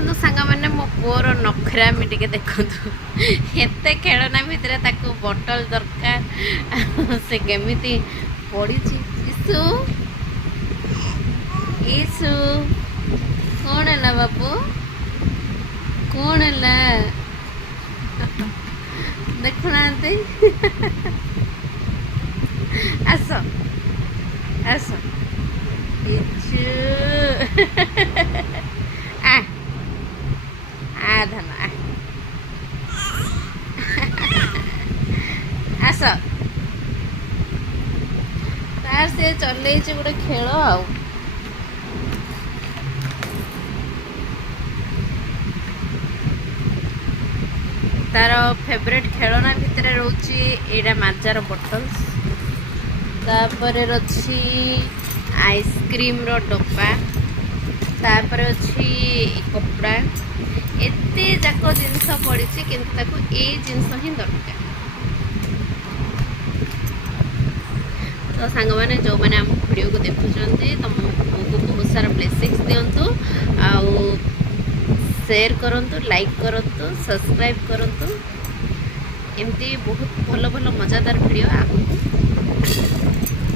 ଦେଖନ୍ତୁ ସାଙ୍ଗମାନେ ମୋ ପୁଅର ନଖରାମି ଟିକେ ଦେଖନ୍ତୁ ଏତେ ଖେଳନା ଭିତରେ ତାକୁ ବଟଲ ଦରକାର ସେ କେମିତି ପଡ଼ିଛି ଇସୁ ଇସୁ କ'ଣ ହେଲା ବାବୁ କ'ଣ ହେଲା ଦେଖୁନାହାନ୍ତି ଆସ ଆସ ଇଛୁ ଧନ ଆସ ତାର ସେ ଚଲେଇଛି ଗୋଟେ ଖେଳ ଆଉ तार फेवरेट खेलना भितर रोची एटा माजार बटल्स तापर अच्छी आइसक्रीम रो डब्बा तापर अच्छी कपड़ा एते जाक जिनस पड़ी किंतु ताको ए जिनस ही दरकार तो सांग मैंने जो मैंने आम वीडियो को देखुं तुम को बहुत सारा ब्लेसिंग्स दिंतु आउ शेयर करंतु लाइक करंतु सब्सक्राइब करंतु एमती बहुत भल भल मजादार वीडियो आगू